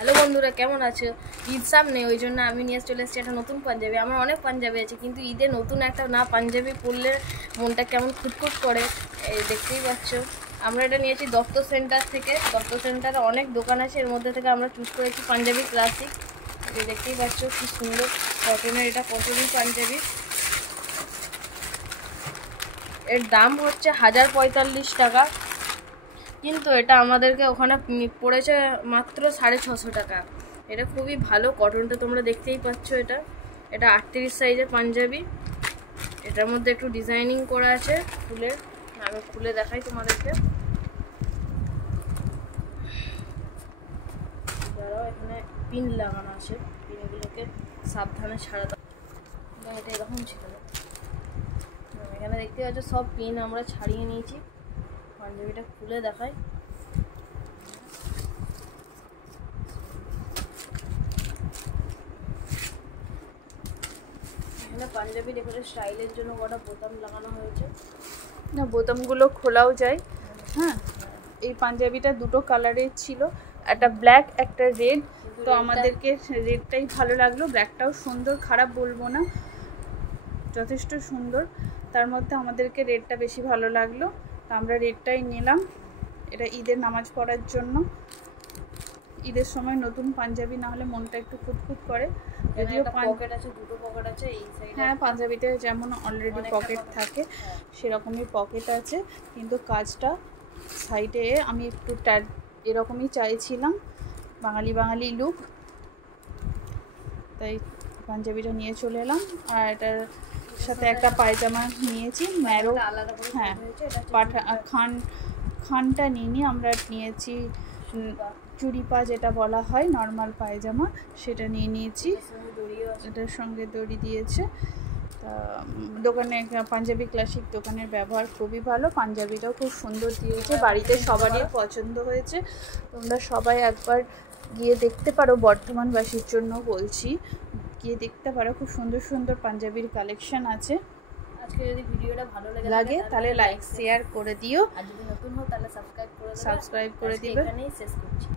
Hello বন্ধুরা, কেমন আছো? ঈদ সামনে, ওই জন্য আমি নিয়ে চলে এসেছি একটা নতুন পাঞ্জাবি। আমার অনেক পাঞ্জাবি আছে, কিন্তু ঈদে নতুন একটা না পাঞ্জাবি পরলে মনটা কেমন খুঁতখুত করে, এই দেখতেই পাচ্ছ। আমরা এটা নিয়েছি দত্ত সেন্টার থেকে। দত্ত সেন্টারে অনেক দোকান আছে, এর মধ্যে থেকে আমরা চুজ করেছি পাঞ্জাবি ক্লাসিক। এই দেখতেই পাচ্ছ কি সুন্দর কটনের, এটা কটনই পাঞ্জাবি। এর দাম হচ্ছে 1045 টাকা, কিন্তু এটা আমাদেরকে ওখানে পড়েছে মাত্র 650 টাকা। এটা খুবই ভালো, কটনটা তোমরা দেখতেই পাচ্ছ। এটা 38 সাইজের পাঞ্জাবি। এটার মধ্যে একটু ডিজাইনিং করা আছে ফুলের, আমি খুলে দেখাই তোমাদেরকে। যারা এখানে পিন লাগানো আছে, পিনগুলোকে সাবধানে ছাড়া দাও। এটা এরকম ছিল না, এখানে দেখতে পাচ্ছ সব পিন আমরা ছাড়িয়ে নিয়েছি। পাঞ্জাবিটা খুলে দেখাই। এখানে পাঞ্জাবি এখানে স্টাইলের জন্য কটা বোতাম লাগানো হয়েছে। না, বোতামগুলো খোলাও যায়। হ্যাঁ, এই পাঞ্জাবিটা দুটো কালারের ছিল, একটা ব্ল্যাক একটা রেড। তো আমাদেরকে রেডটাই ভালো লাগলো, ব্ল্যাকটাও সুন্দর, খারাপ বলবো না, যথেষ্ট সুন্দর। তার মধ্যে আমাদেরকে রেডটা বেশি ভালো লাগলো, তো আমরা রেডটাই নিলাম। এটা ঈদের নামাজ পড়ার জন্য। ঈদের সময় নতুন পাঞ্জাবি না হলে মনটা একটু খুঁতখুত করে। যদিও পকেট আছে, দুটো পকেট আছে এই সাইডে। হ্যাঁ, পাঞ্জাবিতে যেমন অলরেডি পকেট থাকে সেরকমই পকেট আছে, কিন্তু কাজটা সাইডে আমি একটু এরকমই চাইছিলাম, বাঙালি বাঙালি লুক, তাই পাঞ্জাবিটা নিয়ে চলে এলাম। আর এটার সাথে একটা পায়জামা নিয়েছি ন্যারো। হ্যাঁ, খানটা নিইনি, আমরা নিয়েছি চুড়িপা যেটা বলা হয়, নর্মাল পায়জামা, সেটা নিয়ে নিয়েছি। এটার সঙ্গে দড়ি দিয়েছে। তা দোকানে পাঞ্জাবি ক্লাসিক দোকানের ব্যবহার খুবই ভালো, পাঞ্জাবিটাও খুব সুন্দর দিয়েছে, বাড়িতে সবারই পছন্দ হয়েছে। তোমরা সবাই একবার গিয়ে দেখতে পারো, বর্ধমানবাসীর জন্য বলছি, গিয়ে দেখতে পারো, খুব সুন্দর সুন্দর পাঞ্জাবির কালেকশন আছে। আজকে যদি ভিডিওটা ভালো লাগে তাহলে লাইক শেয়ার করে দিও, আর যদি নতুন হও তাহলে সাবস্ক্রাইব করে দিবে। এখানেই শেষ করছি।